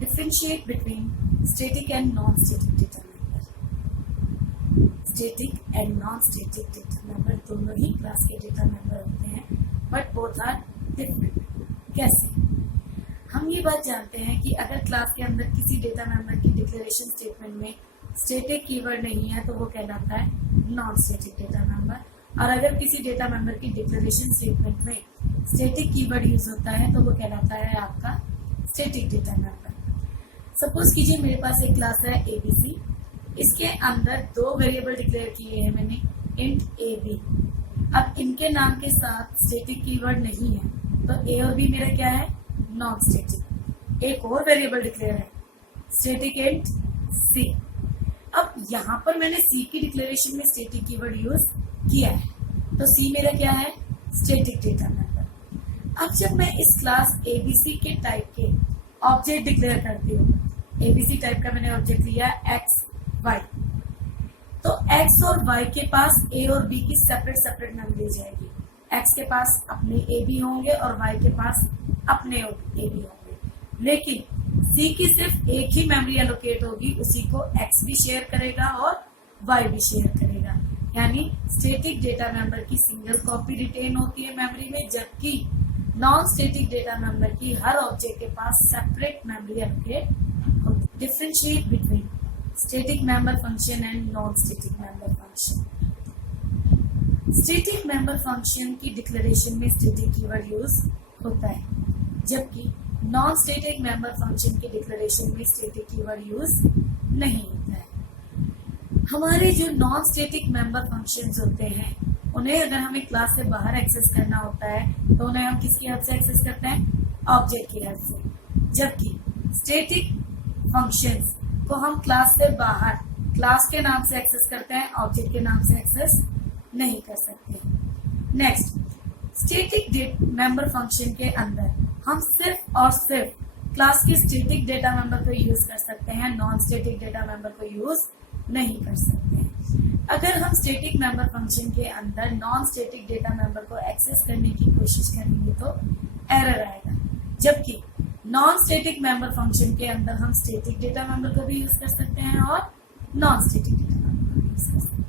Differentiate between static and non-static data member. Static and non-static data member दोनों ही class के data member होते हैं, but both are different. कैसे? हम ये बात जानते हैं कि अगर क्लास के अंदर किसी डेटा मेंबर की डिक्लेरेशन स्टेटमेंट में स्टैटिक कीवर्ड नहीं है तो वो कहलाता है नॉन स्टैटिक डेटा मेंबर, और अगर किसी डेटा मेंबर की डिक्लेरेशन स्टेटमेंट में स्टैटिक कीवर्ड यूज होता है तो वो कहलाता है आपका स्टैटिक डेटा मेंबर. सपोज कीजिए मेरे पास एक क्लास है एबीसी, इसके अंदर दो वेरिएबल डिक्लेयर किए हैं मैंने, इंट ए बी. अब इनके नाम के साथ स्टैटिक कीवर्ड नहीं है तो ए और बी मेरा क्या है, नॉन स्टैटिक. एक और वेरिएबल डिक्लेयर है स्टैटिक इंट सी. अब यहाँ पर मैंने सी की डिक्लेरेशन में स्टैटिक कीवर्ड यूज किया है तो सी मेरा क्या है, स्टैटिक डेटा मेंबर. अब जब मैं इस क्लास एबीसी के टाइप के ऑब्जेक्ट डिक्लेयर करती हूँ, एबीसी टाइप का मैंने ऑब्जेक्ट लिया एक्स वाई, तो एक्स और वाई के पास ए और बी की सेपरेट मेमोरी जाएगी. एक्स के पास अपने ए बी होंगे और वाई के पास अपने ए बी होंगे, लेकिन सी की सिर्फ एक ही मेमोरी एलोकेट होगी, उसी को एक्स भी शेयर करेगा और वाई भी शेयर करेगा. यानी स्टैटिक डेटा मेंबर की सिंगल कॉपी रिटेन होती है मेमोरी में, जबकि नॉन स्टैटिक डेटा मेंबर की हर ऑब्जेक्ट के पास सेपरेट मेमोरी एलोकेट होती है. Differentiate between static member function and non static member function. Static member function की डिक्लेरेशन में स्टैटिक कीवर्ड यूज होता है, जबकि नॉन स्टैटिक मेंबर फंक्शन की डिक्लेरेशन में स्टैटिक कीवर्ड यूज नहीं होता है. हमारे जो नॉन स्टैटिक मेंबर फंक्शंस होते हैं उन्हें अगर हमें क्लास से बाहर एक्सेस करना होता है तो उन्हें हम किसकी हेल्प से एक्सेस करते हैं, ऑब्जेक्ट की हेल्प से. जबकि स्टैटिक फंक्शंस को हम क्लास से बाहर क्लास के नाम से एक्सेस करते हैं, ऑब्जेक्ट के नाम से एक्सेस नहीं कर सकते. नेक्स्ट, स्टैटिक मेंबर फंक्शन के अंदर हम सिर्फ और सिर्फ क्लास के स्टैटिक डेटा मेंबर को यूज कर सकते हैं, नॉन स्टैटिक डेटा मेंबर को यूज नहीं कर सकते हैं. अगर हम स्टैटिक मेंबर फंक्शन के अंदर नॉन स्टैटिक डेटा मेंबर को एक्सेस करने की कोशिश करेंगे तो एरर आएगा, जबकि नॉन स्टैटिक मेंबर फंक्शन के अंदर हम स्टैटिक डेटा मेंबर को भी यूज कर सकते हैं और नॉन स्टैटिक डेटा मेंबर को यूज कर सकते हैं.